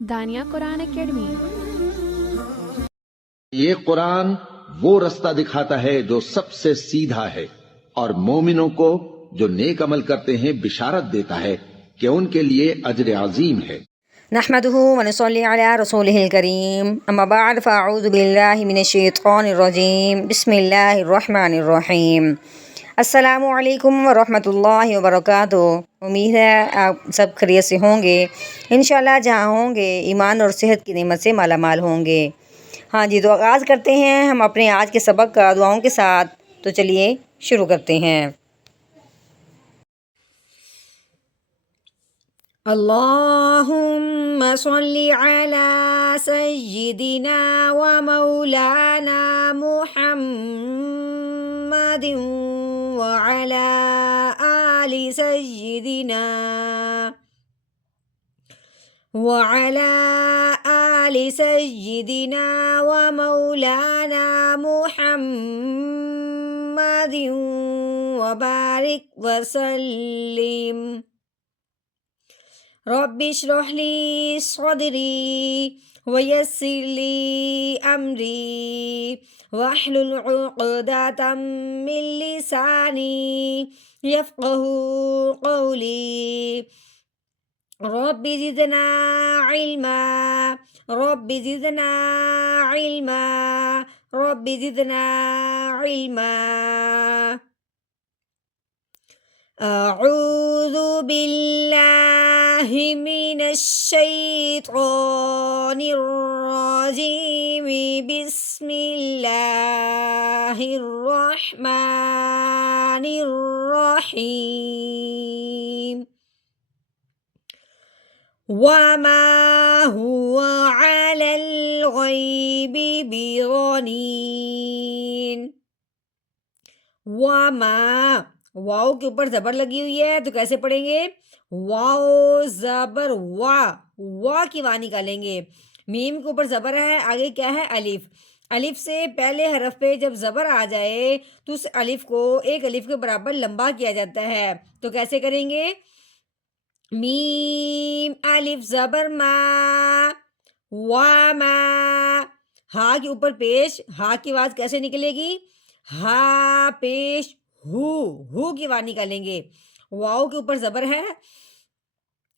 دانیہ قرآن academy. یہ قرآن وہ رستہ دکھاتا ہے جو سب سے سیدھا ہے، اور مومنوں کو جو نیک عمل کرتے ہیں بشارت دیتا ہے کہ ان کے لیے اجر عظیم ہے۔ نحمده ونصلي على رسوله الكريم اما بعد فاعوذ بالله من الشیطان الرجیم بسم اللہ الرحمن الرحیم۔ السلام علیکم ورحمۃ اللہ وبرکاتہ۔ امید ہے آپ سب خیریت سے ہوں گے، انشاءاللہ جہاں ہوں گے ایمان اور صحت کی نعمت سے مالا مال ہوں گے۔ ہاں جی، تو آغاز کرتے ہیں ہم اپنے آج کے سبق کا دعاؤں کے ساتھ۔ تو چلیے شروع کرتے ہیں۔ اللہم صلی علی سیدنا و مولانا محمد وعلی آل سیدنا و مولانا محمد وبارک وسلم۔ رب اشرح لی صدری ویسر لی امری واحلل عقدۃ من لسانی یفقہوا قولی۔ رب زدنا علما رب زدنا علما رب زدنا علما۔ اعوذ باللہ من الشیطان الرجیم بسم اللہ الرحمن الرحیم۔ وما هو علی الغیب بضنین۔ وما، واؤ کے اوپر زبر لگی ہوئی ہے تو کیسے پڑھیں گے؟ واؤ زبر وا کی وا نکالیں گے۔ میم کے اوپر زبر ہے، آگے کیا ہے؟ الف۔ الف سے پہلے حرف پہ جب زبر آ جائے تو اس الف کو ایک الف کے برابر لمبا کیا جاتا ہے۔ تو کیسے کریں گے؟ میم الف زبر ما، واما۔ ہا کے اوپر پیش، ہا کی آواز کیسے نکلے گی؟ ہا پیش ہو کی آواز نکالیں گے۔ واؤ کے اوپر زبر ہے،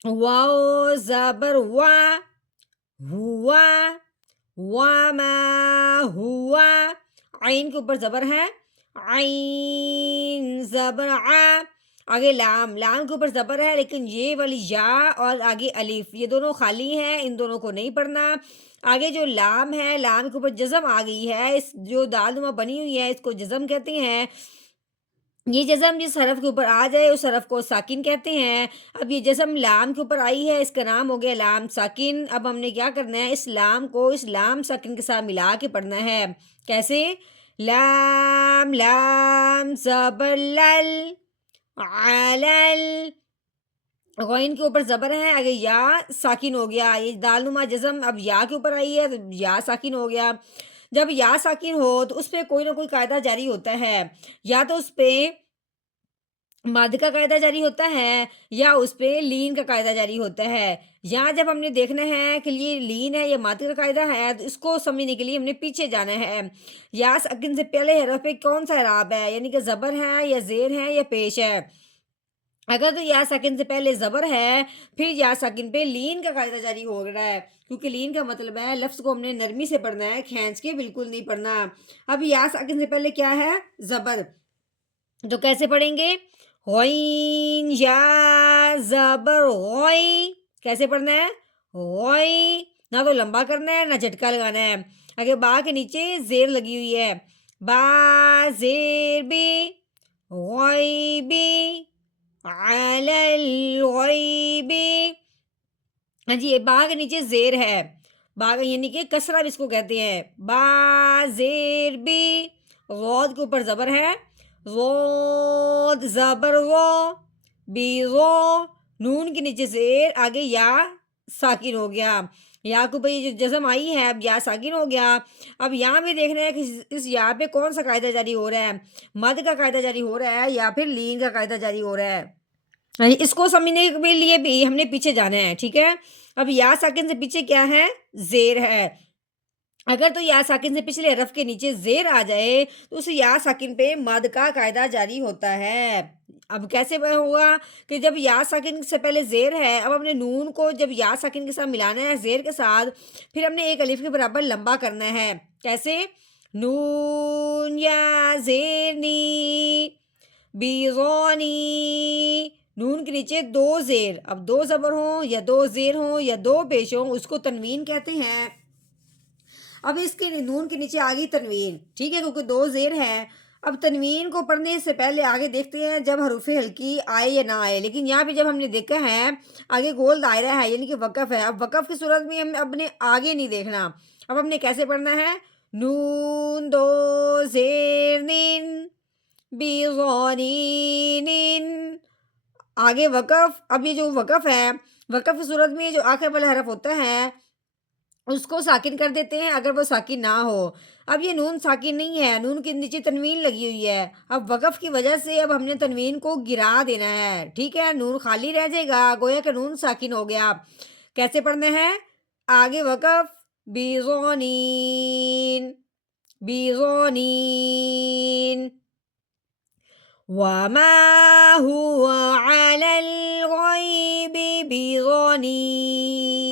واؤ زبر وا، ہوا، واما ہوا۔ عین کے اوپر زبر ہے، عین زبر آ۔ آگے لام، لام کے اوپر زبر ہے لیکن یہ والی یا اور آگے الف یہ دونوں خالی ہیں، ان دونوں کو نہیں پڑھنا۔ آگے جو لام ہے، لام کے اوپر جزم آ گئی ہے، اس جو دال نما بنی ہوئی ہے اس کو جزم کہتے ہیں۔ یہ جزم جس حرف کے اوپر آ جائے اس حرف کو ساکن کہتے ہیں۔ اب یہ جزم لام کے اوپر آئی ہے، اس کا نام ہو گیا لام ساکن۔ اب ہم نے کیا کرنا ہے؟ اس لام کو اس لام ساکن کے ساتھ ملا کے پڑھنا ہے۔ کیسے؟ لام لام زبر لل، علل۔ غین کے اوپر زبر ہے، آگے یا ساکن ہو گیا، یہ دال نما جزم اب یا کے اوپر آئی ہے تو یا ساکن ہو گیا۔ جب یا ساکن ہو تو اس پہ کوئی نہ کوئی قاعدہ جاری ہوتا ہے، یا تو اس پہ مد کا قاعدہ جاری ہوتا ہے یا اس پہ لین کا قاعدہ جاری ہوتا ہے۔ یا جب ہم نے دیکھنا ہے کہ یہ لین ہے یا مد کا قاعدہ ہے تو اس کو سمجھنے کے لیے ہم نے پیچھے جانا ہے۔ یا ساکن سے پہلے حرف پہ کون سا اعراب ہے، یعنی کہ زبر ہے یا زیر ہے یا پیش ہے۔ اگر تو یا ساکن سے پہلے زبر ہے پھر یا ساکن پہ لین کا قاعدہ جاری ہو رہا ہے، کیونکہ لین کا مطلب ہے لفظ کو ہم نے نرمی سے پڑھنا ہے، کھینچ کے بالکل نہیں پڑھنا۔ اب یا ساکن سے پہلے کیا ہے؟ زبر۔ تو کیسے پڑھیں گے؟ غین یا زبر غوئی۔ کیسے پڑھنا ہے؟ غوئی، نہ تو لمبا کرنا ہے نہ جھٹکا لگانا ہے۔ آگے با کے نیچے زیر لگی ہوئی ہے، با زیر بی، غیبی، علل غیبی۔ ہاں جی، با کے نیچے زیر ہے، با یعنی کہ کسرہ بھی اس کو کہتے ہیں، با زیر بی۔ غود کے اوپر زبر ہے، غود زبر غو، بی غو۔ نون کے نیچے زیر، آگے یا ساکن ہو گیا، یا کو بھئی جو جزم آئی ہے اب یا ساکن ہو گیا۔ اب یہاں بھی دیکھنا ہے کہ اس یا پہ کون سا قاعدہ جاری ہو رہا ہے، مد کا قاعدہ جاری ہو رہا ہے یا پھر لین کا قاعدہ جاری ہو رہا ہے۔ اس کو سمجھنے کے لیے بھی ہم نے پیچھے جانا ہے، ٹھیک ہے؟ اب یا ساکن سے پیچھے کیا ہے؟ زیر ہے۔ اگر تو یا ساکن سے پچھلے حرف کے نیچے زیر آ جائے تو اس یا ساکن پہ مد کا قاعدہ جاری ہوتا ہے۔ اب کیسے ہوا کہ جب یا ساکن سے پہلے زیر ہے، اب ہم نے نون کو جب یا ساکن کے ساتھ ملانا ہے زیر کے ساتھ، پھر ہم نے ایک الف کے برابر لمبا کرنا ہے۔ کیسے؟ نون یا زیر نی بیغانی، نون کے نیچے دو زیر، اب دو زبر ہوں یا دو زیر ہوں یا دو پیش ہوں اس کو تنوین کہتے ہیں۔ اب اس کے نون کے نیچے آگئی تنوین، ٹھیک ہے، کیونکہ دو زیر ہے۔ اب تنوین کو پڑھنے سے پہلے آگے دیکھتے ہیں جب حروف ہلکی آئے یا نہ آئے، لیکن یہاں پہ جب ہم نے دیکھا ہے آگے گول دائرہ ہے یعنی کہ وقف ہے۔ اب وقف کی صورت میں ہم اپنے آگے نہیں دیکھنا، اب ہم نے کیسے پڑھنا ہے؟ نون دو زیر نین بیغانین، آگے وقف۔ اب یہ جو وقف ہے، وقف کی صورت میں جو آخر والا حرف ہوتا ہے اس کو ساکن کر دیتے ہیں اگر وہ ساکن نہ ہو۔ اب یہ نون ساکن نہیں ہے، نون کے نیچے تنوین لگی ہوئی ہے۔ اب وقف کی وجہ سے اب ہم نے تنوین کو گرا دینا ہے، ٹھیک ہے، نون خالی رہ جائے گا، گویا کہ نون ساکن ہو گیا۔ کیسے پڑھنا ہے؟ آگے وقف بیغانین بیغانین، وما هو على الغيب بضنين،